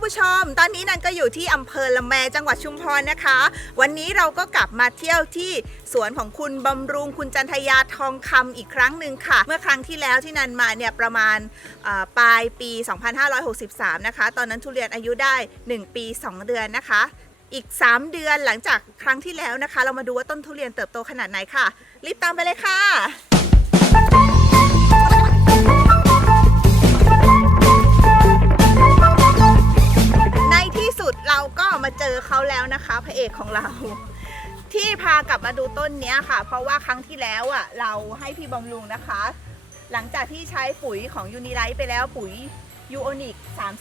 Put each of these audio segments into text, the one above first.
ผู้ชมตอนนี้นันก็อยู่ที่อำเภอละแมจังหวัดชุมพรนะคะวันนี้เราก็กลับมาเที่ยวที่สวนของคุณบำรุงคุณจันทยาทองคำอีกครั้งหนึ่งค่ะเมื่อครั้งที่แล้วที่นันมาเนี่ยประมาณปลายปี 2563 นะคะตอนนั้นทุเรียนอายุได้ 1 ปี 2 เดือนนะคะอีก 3 เดือนหลังจากครั้งที่แล้วนะคะเรามาดูว่าต้นทุเรียนเติบโตขนาดไหนค่ะรีบตามไปเลยค่ะในที่สุดเราก็มาเจอเขาแล้วนะคะพระเอกของเราที่พากลับมาดูต้นนี้ค่ะเพราะว่าครั้งที่แล้วอ่ะเราให้พี่บำรุงนะคะหลังจากที่ใช้ปุ๋ยของยูนิไลท์ไปแล้วปุ๋ยยูโอนิก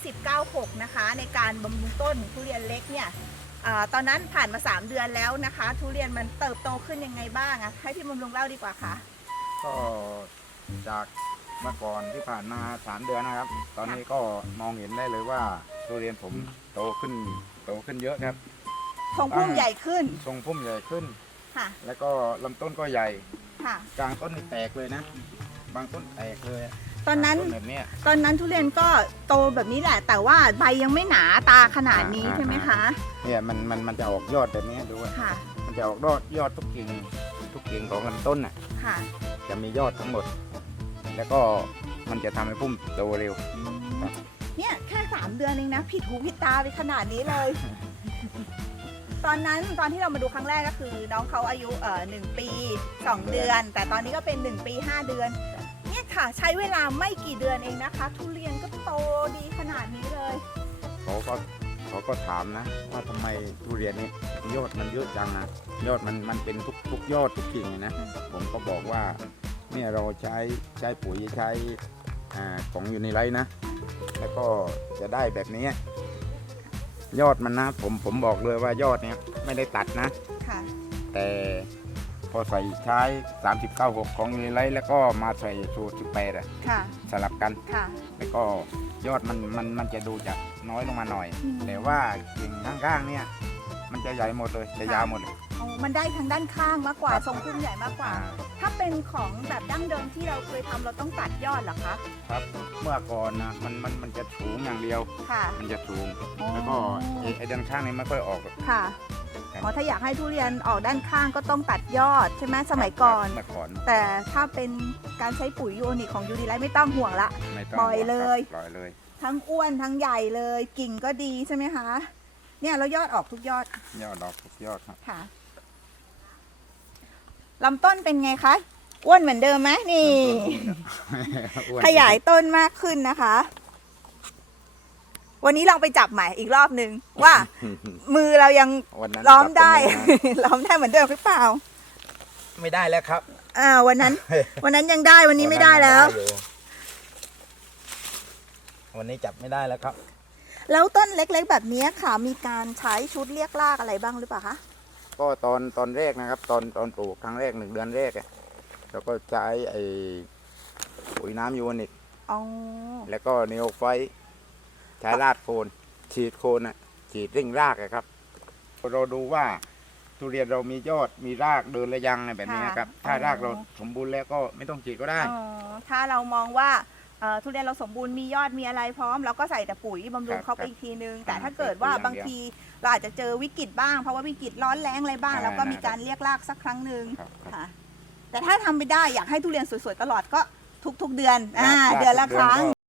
3096นะคะในการบำรุงต้นทุเรียนเล็กเนี่ยตอนนั้นผ่านมา3เดือนแล้วนะคะทุเรียนมันเติบโตขึ้นยังไงบ้างอ่ะให้พี่บำรุงเล่าดีกว่าค่ะก็จากเมื่อก่อนที่ผ่านมา3 เดือนนะครับตอนนี้ก็มองเห็นได้เลยว่าทุเรียนผมโตขึ้นเยอะครับทรงพุ่มใหญ่ขึ้นทรงพุ่มใหญ่ขึ้นค่ะแล้วก็ลำต้นก็ใหญ่ค่ะกลางต้นนี่แตกเลยนะบางต้นแตกเลยตอนนั้นทุเรียนก็โตแบบนี้แหละแต่ว่าใบยังไม่หนาตาขนาดนี้ใช่ไหมคะเนี่ยมันจะออกยอดแบบนี้ดูค่ะมันจะออกยอดทุกกิ่งของลำต้นน่ะค่ะจะมียอดทั้งหมดแล้วก็มันจะทำให้พุ่มโตเร็วเนี่ยแค่3 เดือนเองนะผิดหูผิดตาไปขนาดนี้เลย ตอนที่เรามาดูครั้งแรกก็คือน้องเขาอายุ1 ปี 2 เดือนแต่ตอนนี้ก็เป็น1 ปี 5 เดือนเนี่ยค่ะใช้เวลาไม่กี่เดือนเองนะคะทุเรียนก็โตดีขนาดนี้เลยเขาก็ถามนะว่าทำไมทุเรียนนี้ยอดมันเยอะจังนะยอดมันเป็นทุกยอดทุกกิ่งนะผมก็บอกว่าเนี่ยเราใช้ปุ๋ยใช้ของยูนิไลท์นะแล้วก็จะได้แบบนี้ยอดมันนะผมบอกเลยว่ายอดเนี้ยไม่ได้ตัดนะแต่พอใช้ 3096ของยูนิไลท์แล้วก็มาใส่สูตร18อ่ะสลับกันแล้วก็ยอดมันจะดูจะน้อยลงมาหน่อยแต่ว่ากิ่งข้างๆเนี่ยมันจะใหญ่หมดเลยจะยาวหมดเลยมันได้ทางด้านข้างมากกว่าทรงพุ่มใหญ่มากกว่าถ้าเป็นของแบบดั้งเดิมที่เราเคยทำเราต้องตัดยอดเหรอคะครับเมื่อก่อนนะมันจะสูงอย่างเดียวมันจะสูงแล้วก็ไอ้ด้านข้างนี้ไม่ค่อยออกค่ะถ้าอยากให้ทุเรียนออกด้านข้างก็ต้องตัดยอดใช่ไหมสมัยก่อนแต่ถ้าเป็นการใช้ปุ๋ยยูนิคของยูนิไลท์ไม่ต้องห่วงละปล่อยเลยทั้งอ้วนทั้งใหญ่เลยกิ่งก็ดีใช่ไหมคะเนี่ยเรายอดออกทุกยอดออกทุกยอดครับค่ะลำต้นเป็นไงคะอ้วนเหมือนเดิมไหมนี่ ขยายต้นมากขึ้นนะคะวันนี้ลองไปจับใหม่อีกรอบนึงว่ามือเรายังล้อมได้ล้อมได้เหมือนเดิมหรือเปล่าไม่ได้แล้วครับวันนั้นยังได้วันนี้ไม่ได้แล้ววันนี้จับไม่ได้แล้วครับแล้วต้นเล็กๆแบบนี้ค่ะมีการใช้ชุดเรียกรากอะไรบ้างหรือเปล่าคะก็ตอนแรกนะครับตอนปลูกครั้งแรก1 เดือนแรกแล้วก็ใช้ปุ๋ยน้ำยูนิคแล้วก็นีโอไฟใช้ราดโคนฉีดโคนฉีดริ่งรากครับเราดูว่าทุเรียนเรามียอดมีรากเดินระยังแบบนี้ครับถ้ารากเราสมบูรณ์แล้วก็ไม่ต้องฉีดก็ได้ถ้าเรามองว่าทุเรียนเราสมบูรณ์มียอดมีอะไรพร้อมเราก็ใส่แต่ปุ๋ยบำรุงเข้าไปอีกทีนึงแต่ถ้าเกิดว่าบางทีเราอาจจะเจอวิกฤตบ้างเพราะว่าวิกฤตร้อนแรงอะไรบ้างแล้วก็มีการเรียกรากสักครั้งหนึ่งค่ะแต่ถ้าทำไม่ได้อยากให้ทุเรียนสวยๆตลอดก็ทุกๆเดือนเดือนละครั้ง